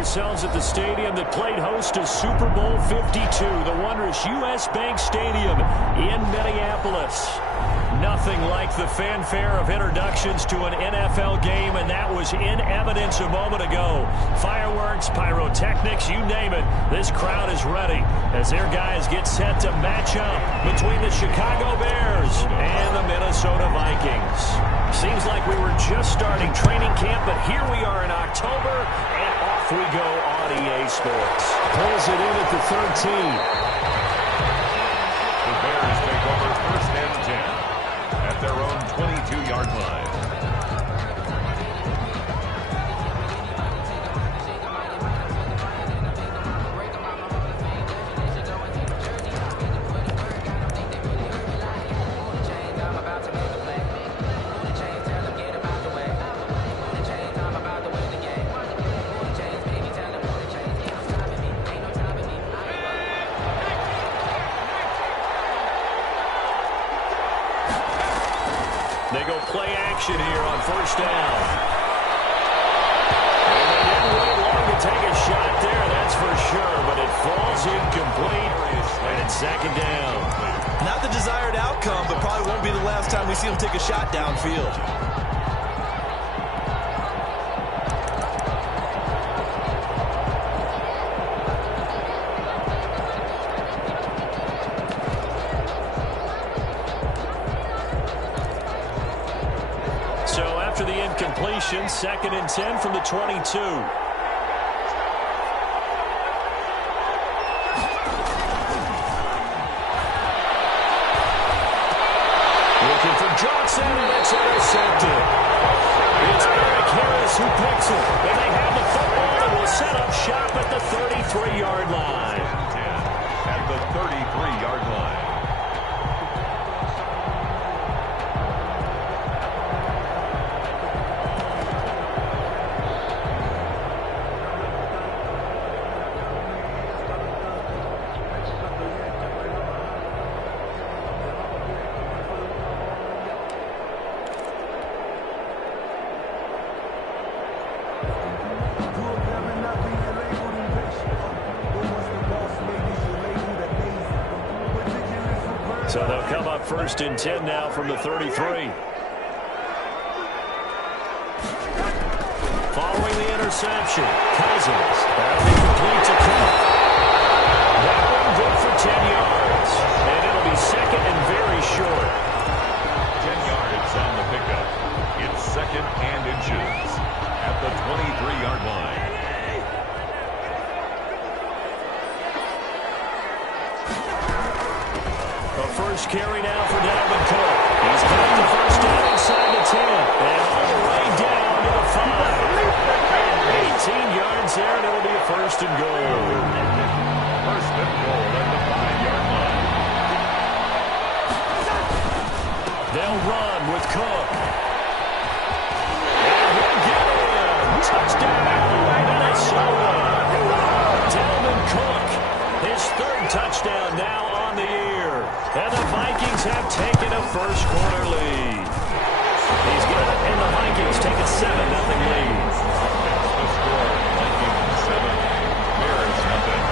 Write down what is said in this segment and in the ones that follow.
ourselves at the stadium that played host to Super Bowl 52, the wondrous U.S. Bank Stadium in Minneapolis. Nothing like the fanfare of introductions to an NFL game, and that was in evidence a moment ago. Fireworks, pyrotechnics, you name it. This crowd is ready as their guys get set to match up between the Chicago Bears and the Minnesota Vikings. Seems like we were just starting training camp, but here we are in October, and off we go on EA Sports. Pulls it in at the 13. The Bears take over first and 10 at their own 22-yard line. They go play action here on first down. And they didn't wait long to take a shot there, that's for sure, but it falls incomplete, and it's second down. Not the desired outcome, but probably won't be the last time we see him take a shot downfield. After the incompletion, second and 10 from the 22. Looking for Johnson, and it's intercepted. It's Eric Harris who picks it. And they have the football and will set up shop at the 33-yard line. At the 33-yard line. So they'll come up first and 10 now from the 33. Following the interception, Cousins. That'll be complete to Cook. That one good for 10 yards. And it'll be second and very short. 10 yards on the pickup. It's second and inches at the 23-yard line. First carry now for Dalvin Cook. He's got the first down inside the 10. And all the way down to the 5. 18 yards there, and it'll be a first and goal. First and goal at the 5-yard line. They'll run with Cook. And he'll get in. Touchdown, Minnesota. Dalvin Cook, his third touchdown now on the year. And the Vikings have taken a first-quarter lead. He's got it, and the Vikings take a 7-0 lead. That's the score. Vikings 7, Bears nothing.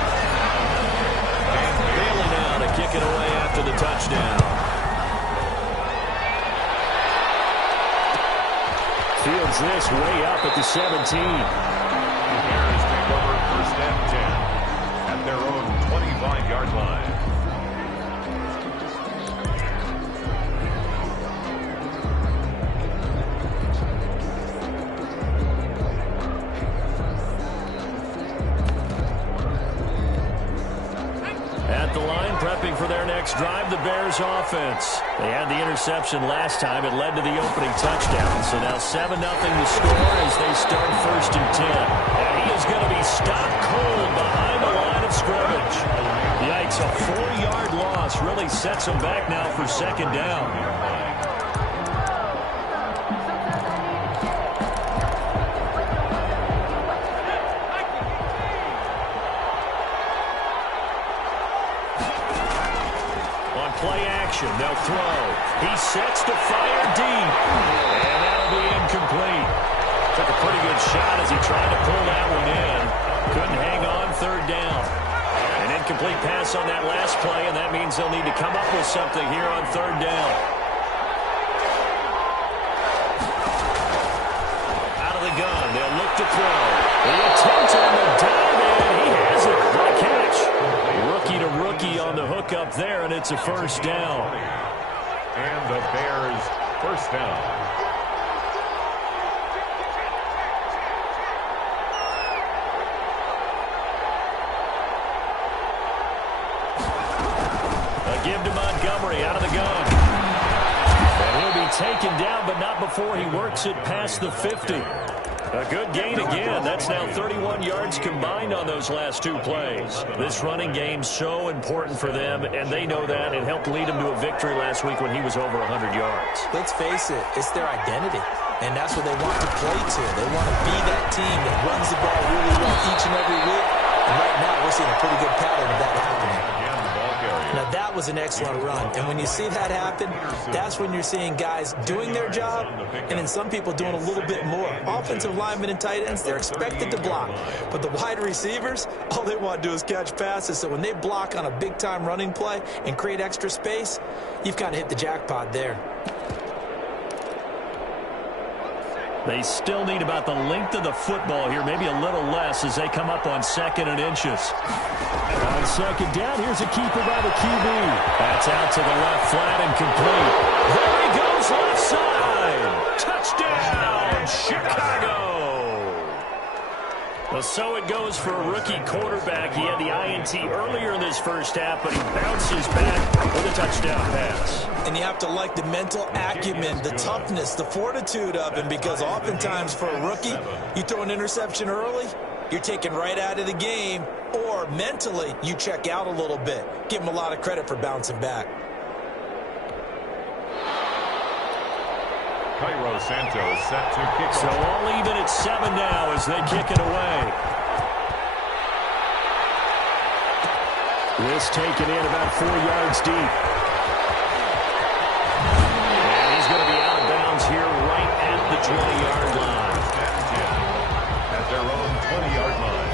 And Bailey now to kick it away after the touchdown. Fields this way up at the 17. The Bears take over first and 10 at their own 25-yard line. At the line, prepping for their next drive, the Bears offense. They had the interception last time. It led to the opening touchdown. So now 7-0 the score as they start first and 10. And he is going to be stopped cold behind the line of scrimmage. Yikes, a 4-yard loss really sets him back now for second down. Play action. They'll throw. He sets to fire deep. And that'll be incomplete. Took a pretty good shot as he tried to pull that one in. Couldn't hang on, third down. An incomplete pass on that last play, and that means they'll need to come up with something here on third down. Out of the gun, they'll look to throw. The attempt on the dive, and he has it. What a catch. Rookie to rookie on the hook up there, and it's a first down. And the Bears first down. Give to Montgomery out of the gun. And he'll be taken down, but not before he works it past the 50. A good gain again. That's now 31 yards combined on those last two plays. This running game's so important for them, and they know that. It helped lead them to a victory last week when he was over 100 yards. Let's face it, it's their identity, and that's what they want to play to. They want to be that team that runs the ball really well each and every week. And right now, we're seeing a pretty good pattern of that happening. Now, that was an excellent run. And when you see that happen, that's when you're seeing guys doing their job and then some people doing a little bit more. Offensive linemen and tight ends, they're expected to block. But the wide receivers, all they want to do is catch passes. So when they block on a big-time running play and create extra space, you've kind of hit the jackpot there. They still need about the length of the football here, maybe a little less as they come up on 2nd and inches. On 2nd down, here's a keeper by the QB. That's out to the left, flat and complete. There he goes, left side. Touchdown, Chicago. Well, so it goes for a rookie quarterback. He had the INT earlier in this first half, but he bounces back with a touchdown pass. And you have to like the mental acumen, the toughness, the fortitude of him, because oftentimes for a rookie, you throw an interception early, you're taken right out of the game, or mentally you check out a little bit. Give him a lot of credit for bouncing back. Cairo Santos set to kick off. So all even at 7 now as they kick it away. This taken in about 4 yards deep. And he's going to be out of bounds here right at the 20-yard line. At their own 20-yard line.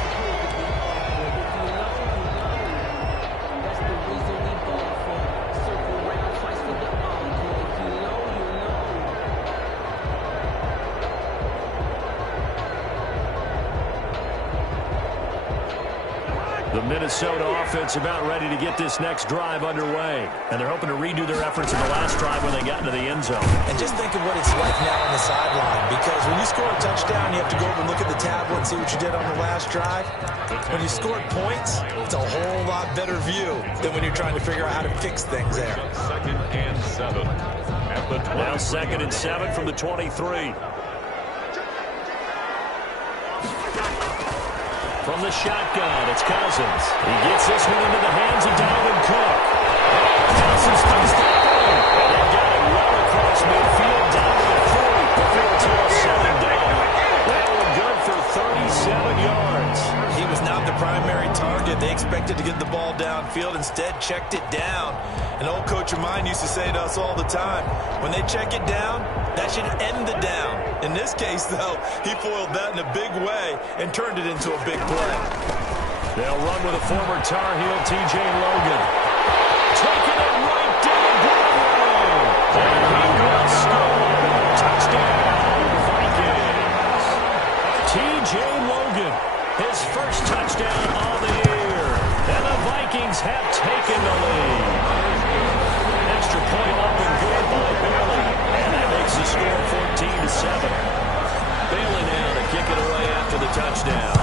The Minnesota offense about ready to get this next drive underway. And they're hoping to redo their efforts in the last drive when they got into the end zone. And just think of what it's like now on the sideline. Because when you score a touchdown, you have to go over and look at the tablet and see what you did on the last drive. When you scored points, it's a whole lot better view than when you're trying to figure out how to fix things there. 2nd and 7. At the 20. Now 2nd and 7 from the 23. From the shotgun, it's Cousins. He gets this one into the hands of Dalvin Cook. Cousins throws the ball. And they got it well across midfield down to the 40 before it's all said and done. That one good for 37 yards. He was not the primary target. They expected to get the ball downfield. Instead, checked it down. An old coach of mine used to say to us all the time, when they check it down, that should end the down. In this case, though, he foiled that in a big way and turned it into a big play. They'll run with a former Tar Heel, T.J. Logan. Taking it right down Broadway. And he will score. Touchdown, Vikings. T.J. Logan, his first touchdown of the year. And the Vikings have taken the lead. Extra point up and good by Bailey. And that makes the score 14-7. Bailey now to kick it away after the touchdown.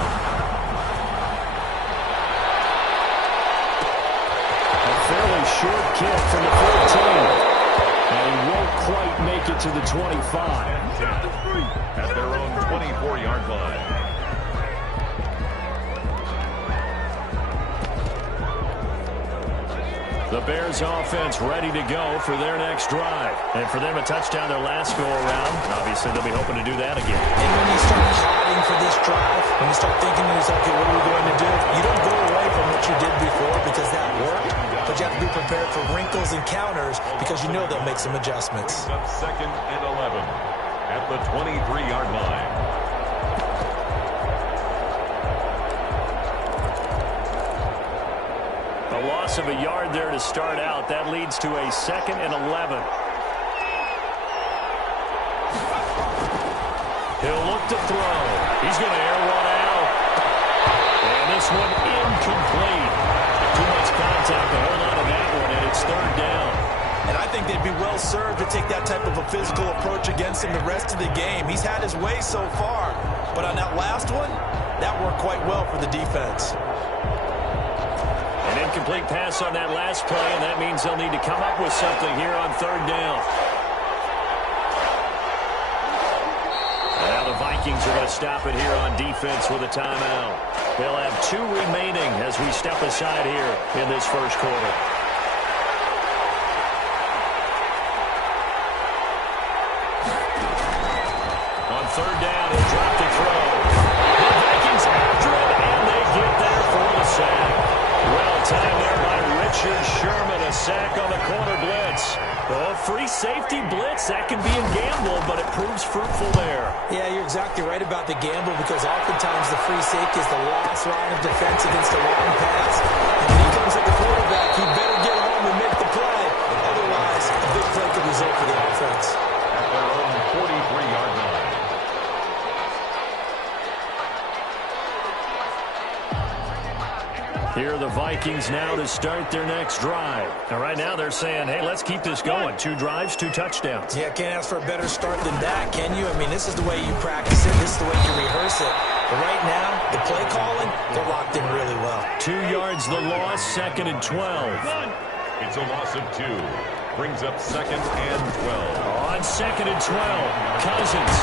A fairly short kick from the 14. And he won't quite make it to the 25. At their own 24-yard line. The Bears offense ready to go for their next drive. And for them, a touchdown their last go-around. Obviously, they'll be hoping to do that again. And when you start plotting for this drive, when you start thinking to yourself, okay, what are we going to do? You don't go away from what you did before because that worked, but you have to be prepared for wrinkles and counters because you know they'll make some adjustments. 2nd and 11 at the 23-yard line. A loss of a yard there to start out. That leads to a 2nd and 11. He'll look to throw. He's going to air one out. And this one incomplete. Too much contact to hold on to that one, and it's 3rd down. And I think they'd be well served to take that type of a physical approach against him the rest of the game. He's had his way so far. But on that last one, that worked quite well for the defense. An incomplete pass on that last play, and that means they'll need to come up with something here on 3rd down. Now the Vikings are going to stop it here on defense with a timeout. They'll have 2 remaining as we step aside here in this first quarter. On 3rd down, he'll drop to throw. The Vikings after it, and they get there for the sack. Well timed there by Richard Sherman. A sack on the corner blitz. Oh, free safety blitz. That can be a gamble, but it proves fruitful there. Yeah, you're exactly right about the gamble because oftentimes the free safety is the last line of defense against a long pass. And when he comes at the quarterback, he better get home and make the play. Otherwise, a big play could result for the offense. At their own 43-yard line. Here are the Vikings now to start their next drive. And right now they're saying, hey, let's keep this going. 2 drives, 2 touchdowns. Yeah, can't ask for a better start than that, can you? I mean, this is the way you practice it. This is the way you rehearse it. But right now, the play calling, they're locked in really well. 2 yards the loss, 2nd and 12. It's a loss of 2. Brings up 2nd and 12. On 2nd and 12, Cousins.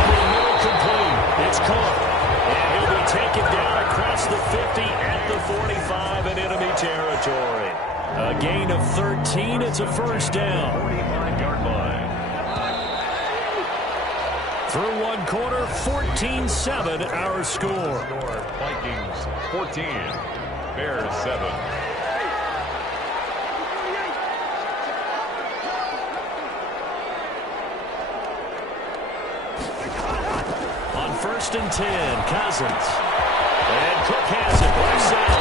Over the middle, complete. It's Cook. And he'll be taken down across the 50 at the 45 in enemy territory. A gain of 13. It's a 1st down. 45-yard line. Through 1 quarter, 14-7 our score. Vikings 14. Bears 7. On 1st and 10, Cousins. And Cook has it right side.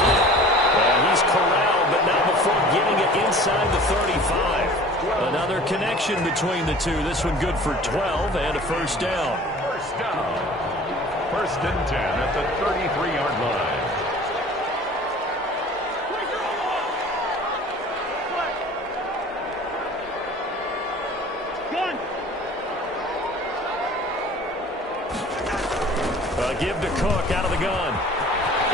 He's corralled, but not before getting it inside the 35. Another connection between the two. This one good for 12 and a 1st down. 1st down. 1st and 10 at the 33-yard line. Give to Cook out of the gun.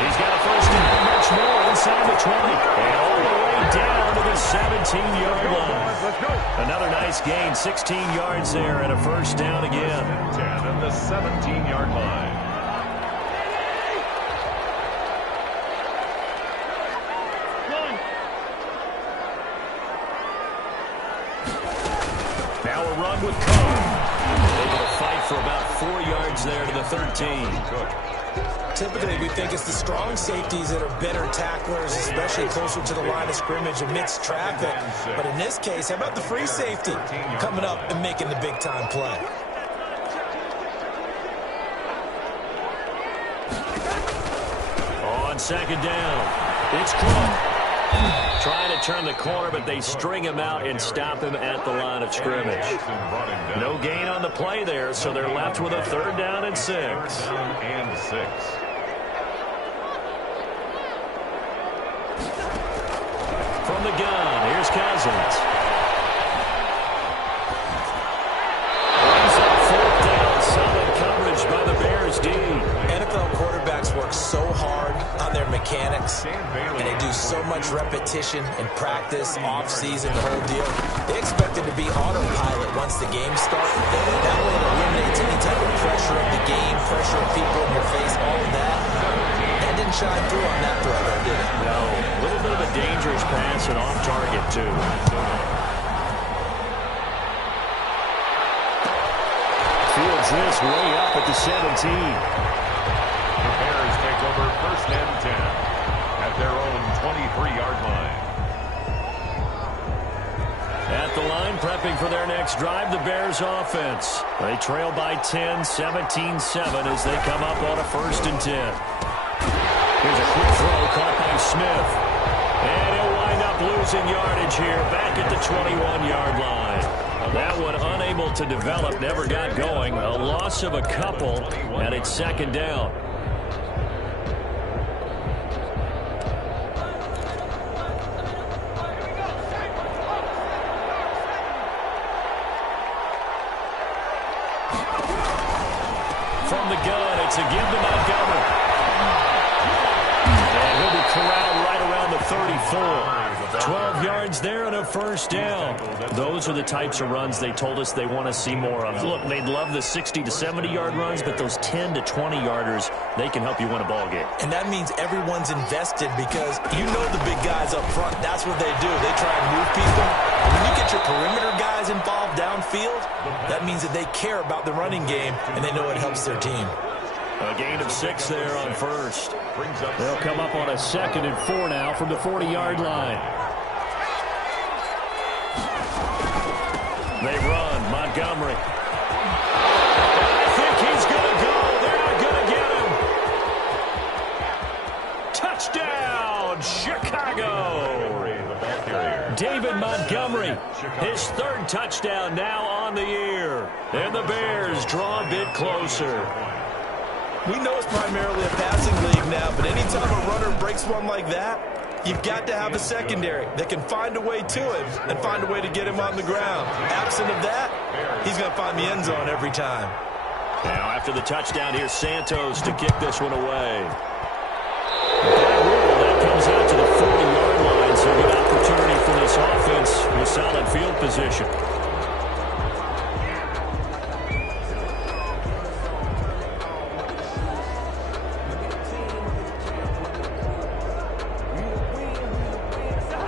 He's got a 1st down, much more inside the 20. And all the way down to the 17-yard line. Another nice gain, 16 yards there and a 1st down again. 10 at the 17-yard line. Now a run with Cook. Able to fight for about 4 yards there to the 13. Typically, we think it's the strong safeties that are better tacklers, especially closer to the line of scrimmage amidst traffic. But in this case, how about the free safety coming up and making the big-time play? On 2nd down, it's Cook. Trying to turn the corner, but they string him out and stop him at the line of scrimmage. No gain on the play there, so they're left with a 3rd down and 6. 3rd down and 6. From the gun, here's Cousins. Brings up 4th down, solid coverage by the Bears D. NFL quarterbacks work so hard on their mechanics, and they do so much repetition and practice, off-season, the whole deal. They expect it to be autopilot once the game starts. That way it eliminates any type of pressure of the game, pressure of people in your face, all of that. That didn't shine through on that throw, though, did it? No, a little bit of a dangerous pass and off target, too. Fields this way up at the 17. The Bears take over 1st and 10 at their own 23-yard line. At the line, prepping for their next drive, the Bears offense. They trail by 10, 17-7 as they come up on a 1st and 10. Here's a quick throw caught by Smith. And losing yardage here, back at the 21-yard line. That one unable to develop, never got going. A loss of a couple, and it's second down. From the gun, it's a give to Montgomery. And he'll be corralled right around the 34. 12 yards there and a first down. Those are the types of runs they told us they want to see more of. Look, they'd love the 60 to 70-yard runs, but those 10 to 20-yarders, they can help you win a ball game. And that means everyone's invested because you know the big guys up front, that's what they do. They try and move people. And when you get your perimeter guys involved downfield, that means that they care about the running game, and they know it helps their team. A gain of 6 there on first. They'll come up on a 2nd and 4 now from the 40-yard line. They run. Montgomery. I think he's going to go. They're not going to get him. Touchdown, Chicago. David Montgomery, his 3rd touchdown now on the year. And the Bears draw a bit closer. We know it's primarily a passing league now, but anytime a runner breaks one like that, you've got to have a secondary that can find a way to him and find a way to get him on the ground. Absent of that, he's going to find the end zone every time. Now after the touchdown, here's Santos to kick this one away. That comes out to the 40-yard line, so good opportunity for this offense with solid field position.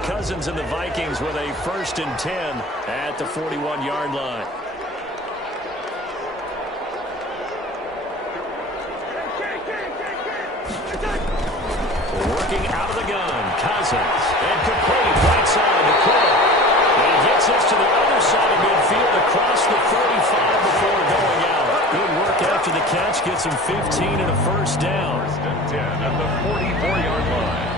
Cousins and the Vikings with a 1st and 10 at the 41-yard line. Working out of the gun, Cousins, and complete right side to Cook. And he gets us to the other side of midfield across the 45 before going out. Good work after the catch, gets him 15 and a first down. 1st and 10 at the 44-yard line.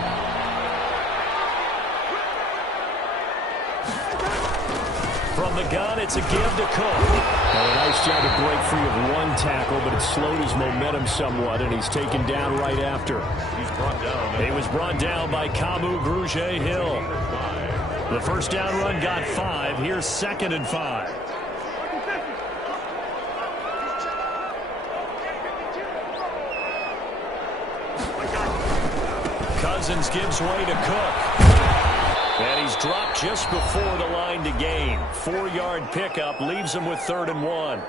From the gun, it's a give to Cook. A nice job to break free of one tackle, but it slowed his momentum somewhat, and he's taken down right after. He was brought down by Kamu Grugier-Hill. The first down run got 5. Here's 2nd and 5. Cousins gives way to Cook. And he's dropped just before the line to gain. 4-yard pickup leaves him with 3rd and 1.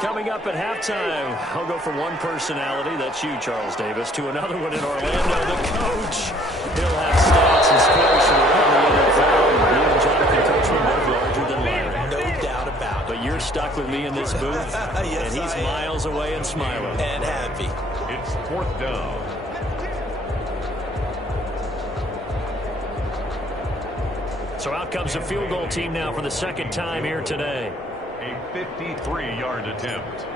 Coming up at halftime, I'll go from one personality, that's you, Charles Davis, to another one in Orlando, the coach. He'll have stats and scores from around the NFL. You and Jonathan Coachman both larger than life. No doubt about it. But you're stuck with me in this booth, Yes, and he's miles away and smiling. And happy. It's 4th down. So out comes the field goal team now for the 2nd time here today. A 53-yard attempt.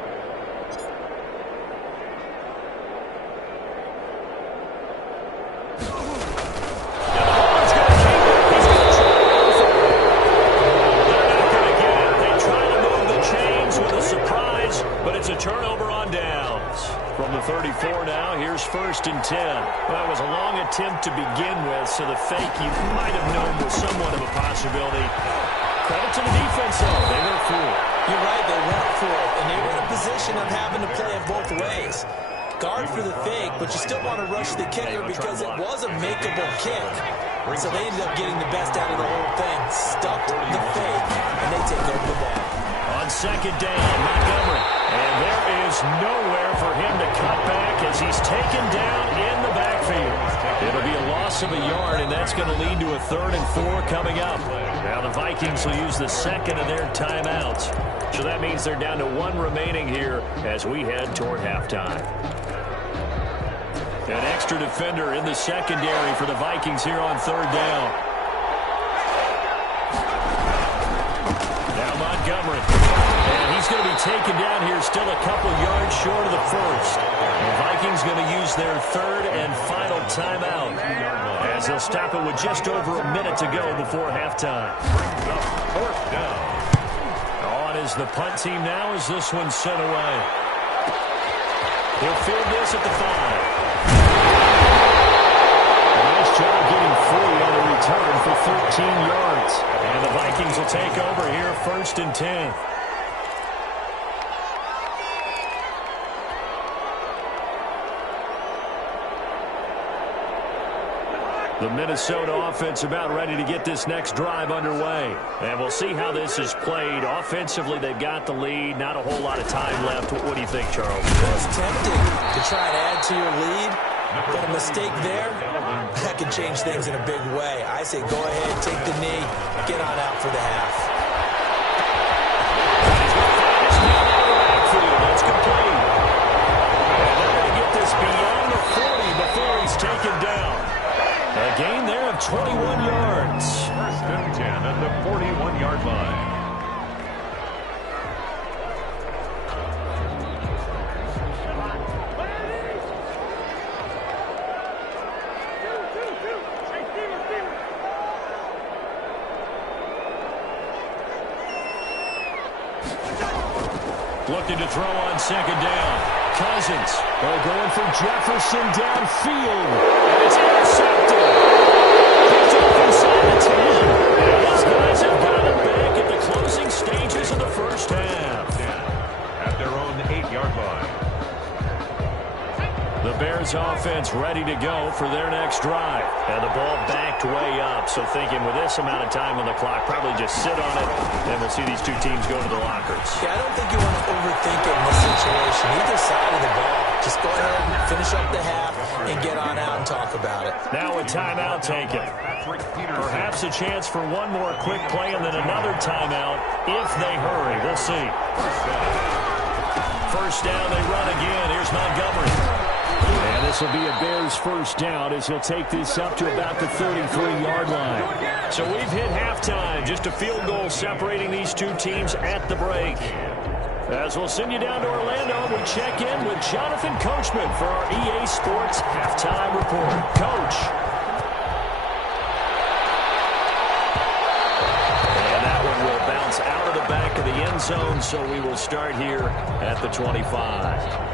Turnover on downs. From the 34 now, here's 1st and 10. Well, it was a long attempt to begin with, so the fake you might have known was somewhat of a possibility. Credit to the defense, though. They went for it. You're right, they went for it. And they were in a position of having to play it both ways. Guard for the fake, but you still want to rush the kicker because it was a makeable kick. So they ended up getting the best out of the whole thing. Stuffed the fake, and they take over the ball. On 2nd down, Montgomery. And there is nowhere for him to cut back as he's taken down in the backfield. It'll be a loss of a yard, and that's going to lead to a 3rd and 4 coming up. Now the Vikings will use the 2nd of their timeouts. So that means they're down to 1 remaining here as we head toward halftime. An extra defender in the secondary for the Vikings here on 3rd down. Now Montgomery. And he He's going to be taken down here, still a couple yards short of the first. The Vikings going to use their third and final timeout, as they'll stop it with just over a minute to go before halftime. Brings up fourth down. On is the punt team now as this one's sent away. He'll field this at the 5. Nice job getting free on the return for 13 yards. And the Vikings will take over here, 1st and 10. The Minnesota offense about ready to get this next drive underway. And we'll see how this is played. Offensively, they've got the lead. Not a whole lot of time left. What do you think, Charles? Well, it's tempting to try and add to your lead, but a mistake there, that can change things in a big way. I say go ahead, take the knee, get on out for the half. That's complete. And they're going to get this beyond the 40 before he's taken down. A gain there of 21 yards. 1st and 10 at the 41-yard line. Looking to throw on 2nd down. Cousins. They're going for Jefferson downfield. And it's intercepted. He's off inside the 10. And these guys have got it back at the closing stages of the first half. At their own 8-yard line. The Bears offense ready to go for their next drive. And the ball backed way up. So thinking with this amount of time on the clock, probably just sit on it, and we'll see these two teams go to the lockers. Yeah, I don't think you want to overthink it in this situation. Either side of the ball. Just go ahead and finish up the half and get on out and talk about it. Now a timeout taken. Perhaps a chance for one more quick play and then another timeout if they hurry. We'll see. First down, they run again. Here's Montgomery. And this will be a Bears first down as he'll take this up to about the 33-yard line. So we've hit halftime. Just a field goal separating these two teams at the break. As we'll send you down to Orlando, we check in with Jonathan Coachman for our EA Sports Halftime Report. Coach. And that one will bounce out of the back of the end zone, so we will start here at the 25.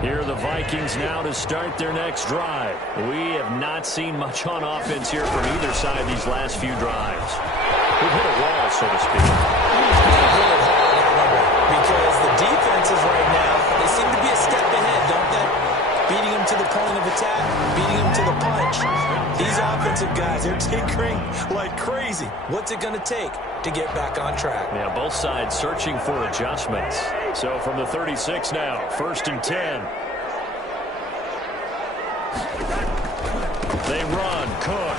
Here are the Vikings now to start their next drive. We have not seen much on offense here from either side these last few drives. We've hit a wall, so to speak. Because the defenses right now, they seem to be a step ahead, don't they? Beating them to the point of attack, beating them to the punch. These offensive guys, they're tinkering like crazy. What's it going to take to get back on track? Yeah, both sides searching for adjustments. So from the 36 now, 1st and 10. They run. Cook.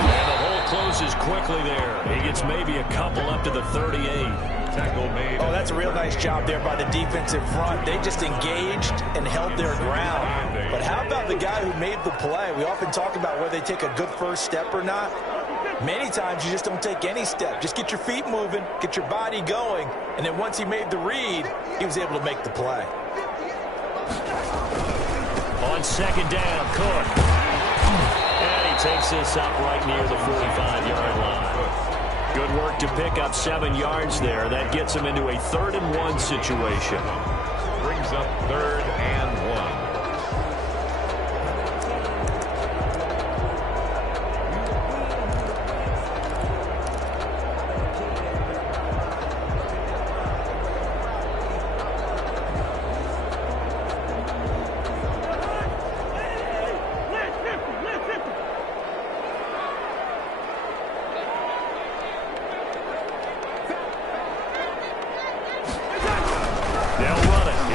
And the hole closes quickly there. He gets maybe a couple up to the 38. Tackle made. Oh, that's a real nice job there by the defensive front. They just engaged and held their ground. But how about the guy who made the play? We often talk about whether they take a good first step or not. Many times you just don't take any step. Just get your feet moving, get your body going, and then once he made the read, he was able to make the play. On 2nd down, Cook. And he takes this up right near the 45-yard line. Good work to pick up 7 yards there. That gets him into a 3rd and 1 situation. Brings up 3rd and 1.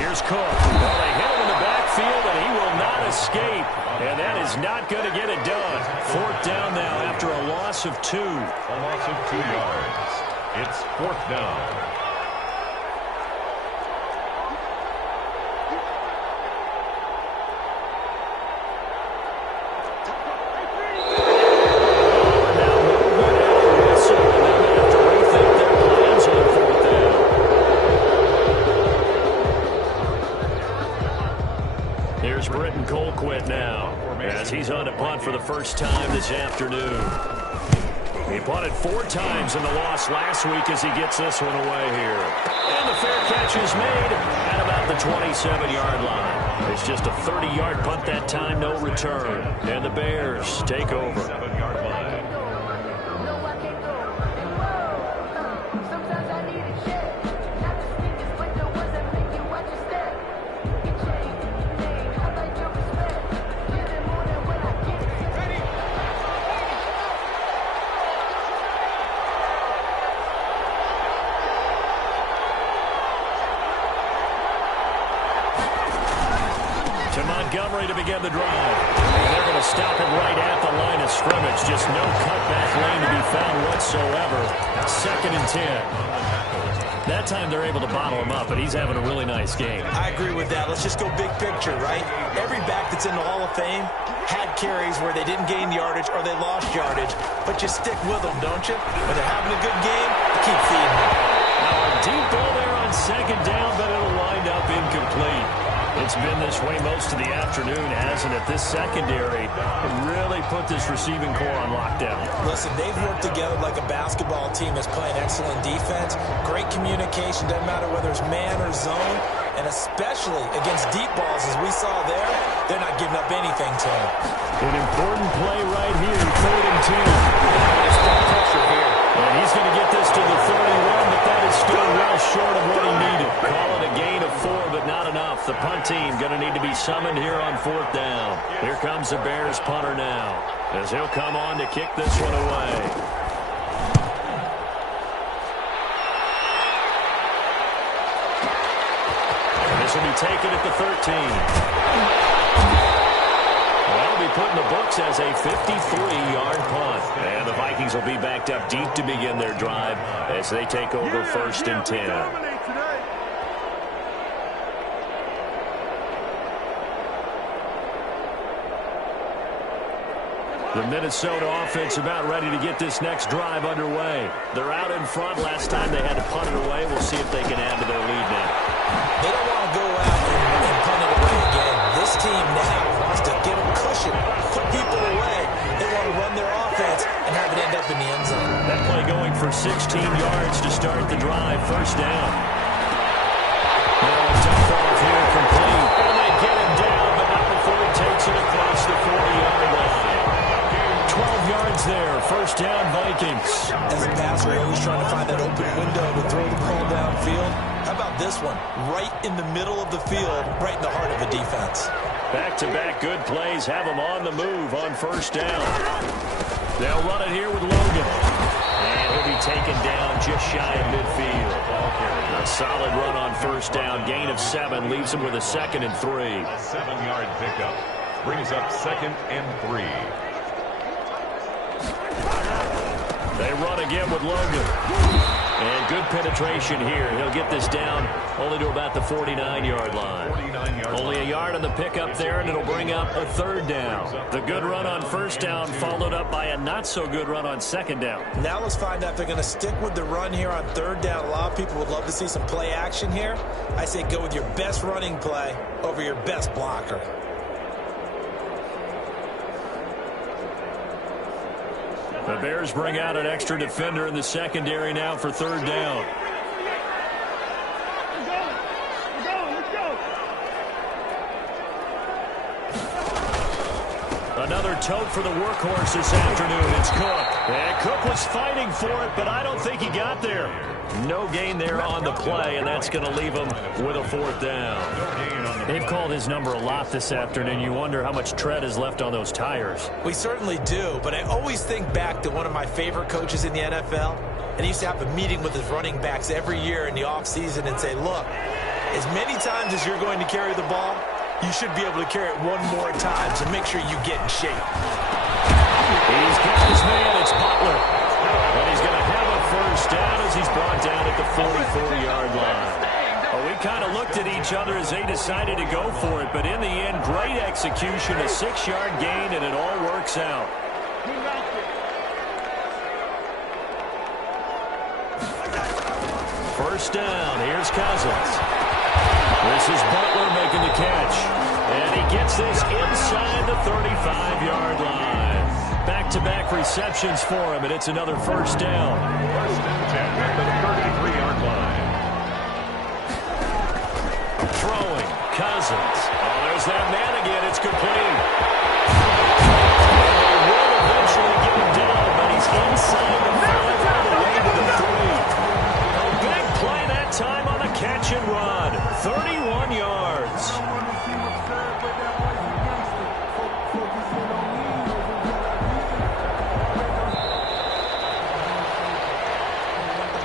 Here's Cook. Well, they hit him in the backfield, and he will not escape. And that is not going to get it done. 4th down now after a loss of 2. A loss of 2 yards. It's 4th down. Here's Britton Colquitt now, as he's on to punt for the first time this afternoon. He punted 4 times in the loss last week as he gets this one away here. And the fair catch is made at about the 27-yard line. It's just a 30-yard punt that time, no return. And the Bears take over. 7-yard line. Montgomery to begin the drive. And they're going to stop it right at the line of scrimmage. Just no cutback lane to be found whatsoever. 2nd and 10. That time they're able to bottle him up, but he's having a really nice game. I agree with that. Let's just go big picture, right? Every back that's in the Hall of Fame had carries where they didn't gain yardage or they lost yardage, but you stick with them, don't you? When they're having a good game, you keep feeding them. Now a deep ball there on 2nd down, but it'll wind up incomplete. It's been this way most of the afternoon, hasn't it? This secondary really put this receiving core on lockdown. Listen, they've worked together like a basketball team that's playing excellent defense. Great communication, doesn't matter whether it's man or zone. And especially against deep balls, as we saw there, they're not giving up anything to him. An important play right here, 3rd and 10. It's got pressure here. And he's going to get this to the 31, but that is still well short of what he needed. Call it a gain of 4, but not enough. The punt team going to need to be summoned here on 4th down. Here comes the Bears punter now, as he'll come on to kick this one away. This will be taken at the 13. That'll be put in the books as a 53-yard punt. And the Vikings will be backed up deep to begin their drive as they take over 1st and 10. The Minnesota offense about ready to get this next drive underway. They're out in front. Last time they had to punt it away. We'll see if they can add to their lead now. They don't want to go out and punt it away again. This team now wants to get a cushion, put people away. They want to run their offense and have it end up in the end zone. That play going for 16 yards to start the drive. 1st down. Now a tough off here, complete. And they get him down, but not before he takes it across the 40-yard line. 12 yards there. 1st down, Vikings. As a passer, you're always trying to find that open window to throw the ball downfield. How about this one? Right in the middle of the field, right in the heart of the defense. Back-to-back good plays have them on the move on 1st down. They'll run it here with Logan. And he'll be taken down just shy of midfield. A solid run on 1st down. Gain of 7 leaves him with a 2nd and 3. A 7-yard pickup brings up 2nd and 3. They run again with Logan. And good penetration here. He'll get this down only to about the 49-yard line. Only a yard on the pickup there, and it'll bring up a 3rd down. The good run on 1st down followed up by a not-so-good run on 2nd down. Now let's find out if they're going to stick with the run here on 3rd down. A lot of people would love to see some play action here. I say go with your best running play over your best blocker. The Bears bring out an extra defender in the secondary now for 3rd down. Another tote for the workhorse this afternoon. It's Cook. And Cook was fighting for it, but I don't think he got there. No gain there on the play, and that's going to leave him with a 4th down. They've called his number a lot this afternoon. You wonder how much tread is left on those tires. We certainly do, but I always think back to one of my favorite coaches in the NFL, and he used to have a meeting with his running backs every year in the offseason and say, look, as many times as you're going to carry the ball, you should be able to carry it one more time to make sure you get in shape. He's got his man. It's Butler. And he's going to have a 1st down as he's brought down at the 44-yard line. Well, we kind of looked at each other as they decided to go for it, but in the end, great execution, a 6-yard gain, and it all works out. First down. Here's Cousins. This is Butler making the catch. And he this inside the 35-yard line. Back-to-back receptions for him, and it's another first down. First and 10 at the 33-yard line. Throwing, Cousins. Oh, there's that man again. It's complete. And they will eventually get him down, but he's inside the 5 all the way to the 3. A big play that time on the catch and run. 31 yards.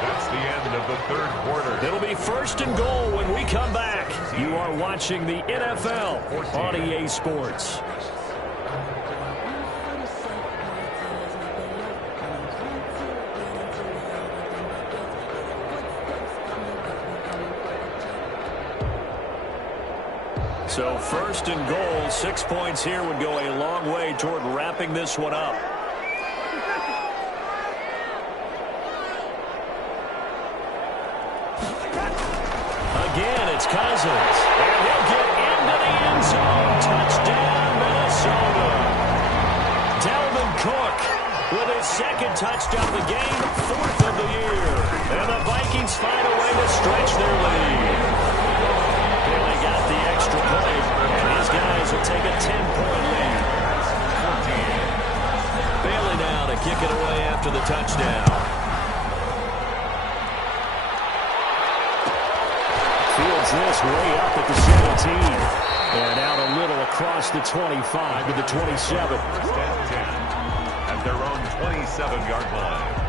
That's the end of the third quarter. It'll be first and goal when we come back. You are watching the NFL on EA Sports. So first and goal, 6 points here would go a long way toward wrapping this one up. Again, it's Cousins. And he'll get into the end zone. Touchdown, Minnesota. Dalvin Cook with his second touchdown of the game, 4th of the year. And the Vikings find a way to stretch their lead. Bailey got the extra point, and his guys will take a 10-point lead. Bailey now to kick it away after the touchdown. Fields this way up at the 17. And out a little across the 25 to the 27. First and 10 at their own 27-yard line.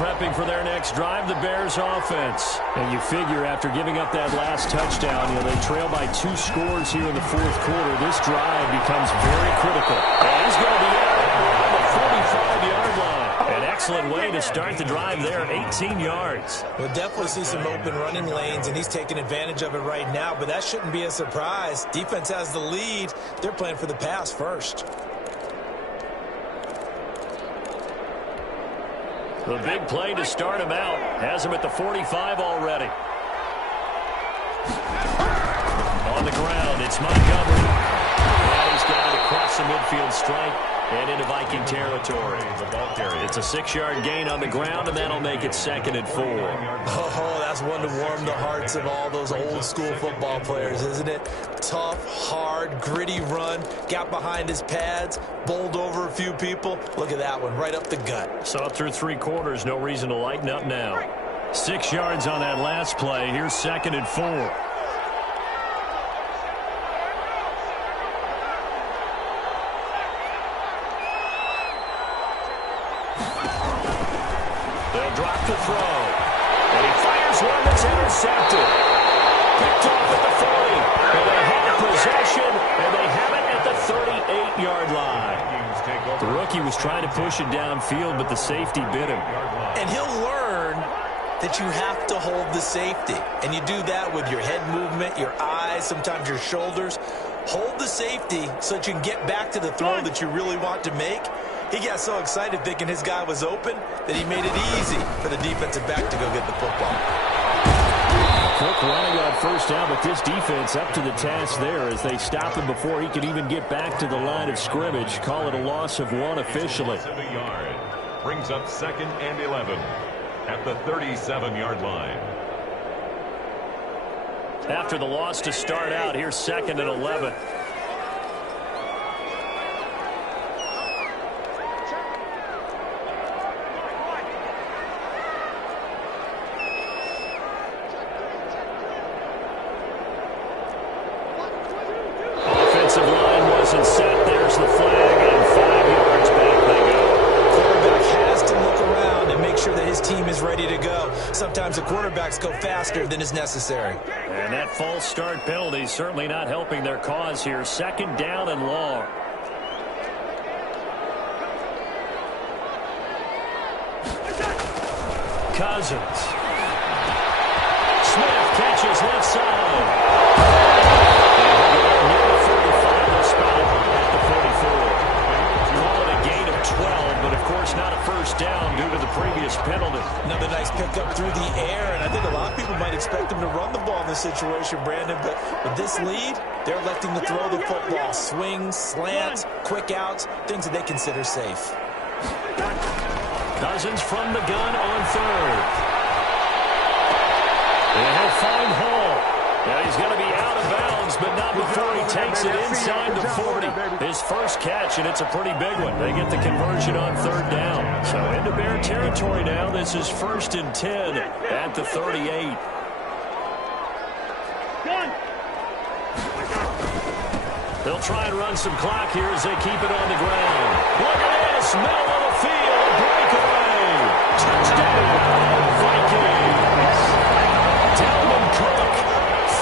Prepping for their next drive, the Bears offense. And you figure after giving up that last touchdown, they trail by 2 scores here in the 4th quarter. This drive becomes very critical. And he's going to be out on the 45-yard line. An excellent way to start the drive there, 18 yards. We'll definitely see some open running lanes, and he's taking advantage of it right now, but that shouldn't be a surprise. Defense has the lead. They're playing for the pass first. The big play to start him out. Has him at the 45 already. On the ground, it's Montgomery. And he's got it across the midfield stripe and into Viking territory. It's a 6-yard gain on the ground, and that'll make it 2nd and 4. Oh, that's one to warm the hearts of all those old-school football players, isn't it? Tough, hard, gritty run. Got behind his pads, bowled over a few people. Look at that one, right up the gut. So up through 3 quarters, no reason to lighten up now. 6 yards on that last play. Here's 2nd and 4. They'll drop the throw. And he fires one that's intercepted. Picked off at the 40. And they have possession, and they have it at the 38-yard line. The rookie was trying to push it downfield, but the safety bit him. And he'll learn that you have to hold the safety. And you do that with your head movement, your eyes, sometimes your shoulders. Hold the safety so that you can get back to the throw that you really want to make. He got so excited thinking his guy was open that he made it easy for the defensive back to go get the football. Quick running on first down, but this defense up to the task there as they stop him before he could even get back to the line of scrimmage. Call it a loss of 1 officially. Brings up 2nd and 11 at the 37-yard line. After the loss to start out, here's 2nd and 11. Offensive line wasn't set. There's the flag, and 5 yards back they go. Quarterback has to look around and make sure that his team is ready to go. Sometimes the quarterbacks go faster than is necessary. And that false start penalty is certainly not helping their cause here. 2nd down and long. Cousins. Smith catches left side. expect them to run the ball in this situation, Brandon, but with this lead, they're electing to throw the football. Swings, slants, quick outs, things that they consider safe. Cousins from the gun on third. And he'll find Hall. Now he's going to be out of bounds, but not before he takes it inside the 40. His first catch, and it's a pretty big one. They get the conversion on third down. So into Bear territory now. This is 1st and 10 at the 38. They'll try and run some clock here as they keep it on the ground. Look at this, middle of the field, breakaway. Touchdown, Vikings. Dalvin Cook,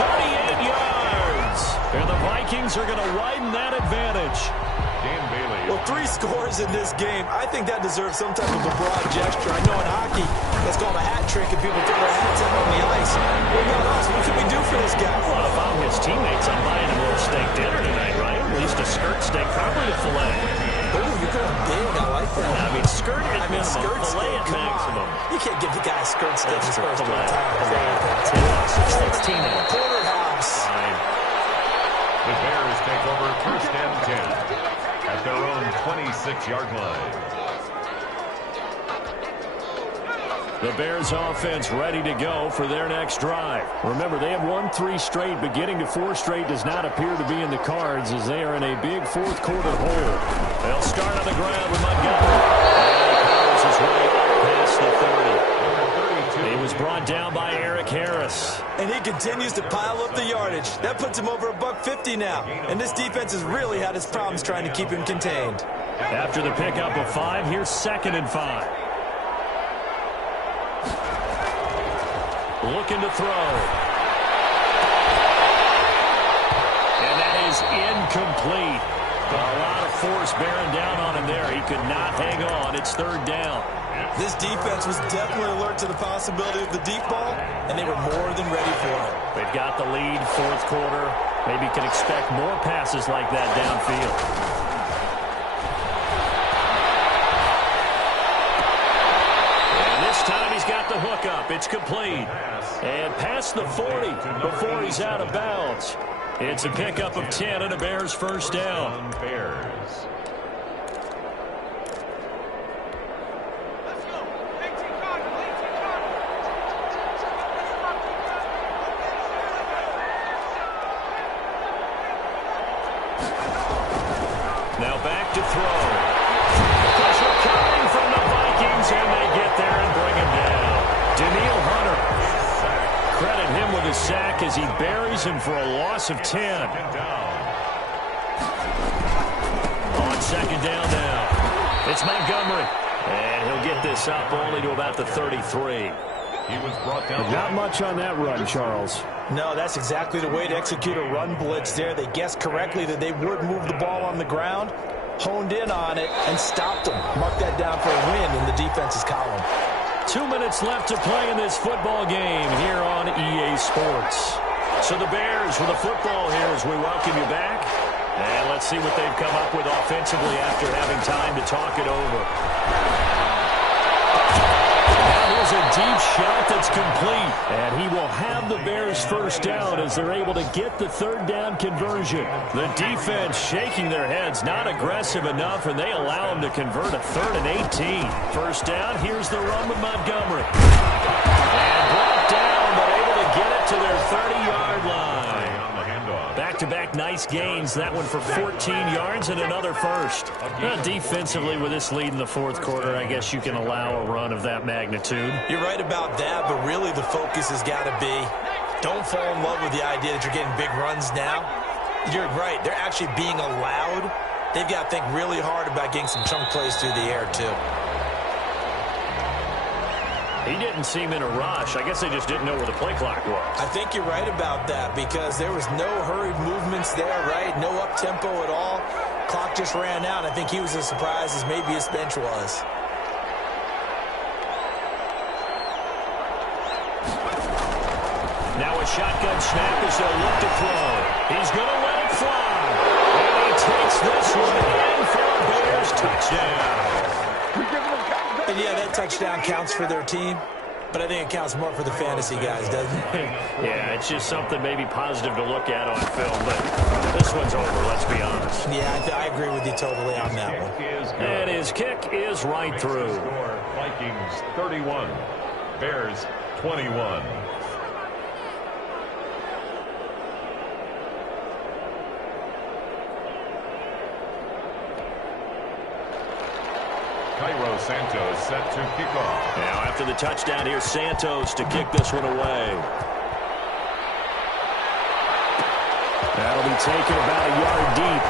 38 yards. And the Vikings are going to widen that advantage. Dan Bailey. Well, 3 scores in this game. I think that deserves some type of a broad gesture. I know in hockey, that's called a hat trick, and people throw their hats up on the ice. What about us? What can we do for this guy? Well, if I'm his teammates, I'm buying him a little steak dinner tonight, right? At least a skirt steak, probably a filet. Oh, you're going big. I like that. I mean, skirt at minimum, skirt filet steak, at come maximum. on. You can't give the guy a skirt steak his first Filet. time. 16 inches. Porterhouse. Fine. The Bears take over 1st and 10 at their own 26-yard line. The Bears offense ready to go for their next drive. Remember, they have won 3 straight, but getting to 4 straight does not appear to be in the cards as they are in a big 4th quarter hole. They'll start on the ground with Montgomery. And he powers his way up past the 30. He was brought down by Eric Harris. And he continues to pile up the yardage. That puts him over $150 now. And this defense has really had its problems trying to keep him contained. After the pickup of 5, here's 2nd and 5. Looking to throw. And that is incomplete. A lot of force bearing down on him there. He could not hang on. It's 3rd down. This defense was definitely alert to the possibility of the deep ball, and they were more than ready for it. They've got the lead, 4th quarter. Maybe can expect more passes like that downfield. Time he's got the hook up. It's complete. And past the 40 before he's out of bounds. It's a pickup of 10 and a Bears 1st down. Bears. Now back to throw. Pressure coming from the Vikings, and they get there and bring him down. Daniil Hunter. Credit him with a sack as he buries him for a loss of 10. On 2nd down now. It's Montgomery. And he'll get this up only to about the 33. He was brought down. Not much on that run, Charles. No, that's exactly the way to execute a run blitz there. They guessed correctly that they would move the ball on the ground, honed in on it, and stopped them. Mark that down for a win in the defense's column. 2 minutes left to play in this football game here on EA Sports. So the Bears with a football here as we welcome you back. And let's see what they've come up with offensively after having time to talk it over. Here's a deep shot that's complete. And he will have the Bears 1st down as they're able to get the 3rd down conversion. The defense shaking their heads, not aggressive enough, and they allow him to convert a 3rd and 18. 1st down, here's the run with Montgomery. And brought down, but able to get it to their 30-yard line. Back-to-back nice gains. That one for 14 yards and another 1st. Defensively, with this lead in the 4th quarter, I guess you can allow a run of that magnitude. You're right about that, but really the focus has got to be don't fall in love with the idea that you're getting big runs now. You're right. They're actually being allowed. They've got to think really hard about getting some chunk plays through the air, too. He didn't seem in a rush. I guess they just didn't know where the play clock was. I think you're right about that because there was no hurried movements there, right? No up-tempo at all. Clock just ran out. I think he was as surprised as maybe his bench was. Now a shotgun snap as they'll look to throw. He's going to let it fly. And he takes this one in for a Bears touchdown. And yeah, that touchdown counts for their team. But I think it counts more for the fantasy guys, doesn't it? Yeah, it's just something maybe positive to look at on film, but this one's over, let's be honest. Yeah, I agree with you totally on that one. And his kick is right through. Vikings 31, Bears 21. Cairo Santos set to kick off. Now after the touchdown, here's Santos to kick this one away. That'll be taken about a yard deep.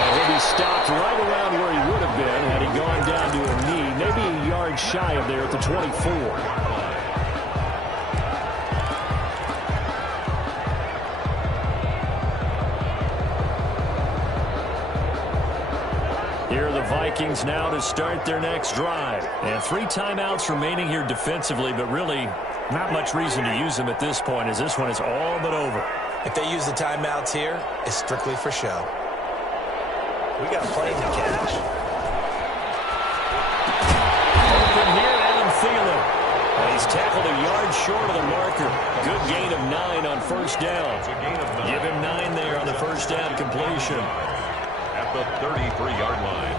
And he'll be stopped right around where he would have been had he gone down to a knee, maybe a yard shy of there at the 24. Here are the Vikings now to start their next drive. And 3 timeouts remaining here defensively, but really not much reason to use them at this point as this one is all but over. If they use the timeouts here, it's strictly for show. We got a plane to catch. Open here, Adam Thielen. And he's tackled a yard short of the marker. Good gain of 9 on first down. Give him 9 there on the first down completion. At the 33-yard line.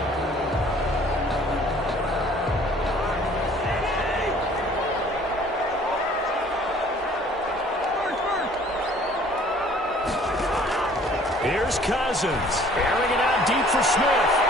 Here's Cousins. Airing it out deep for Smith.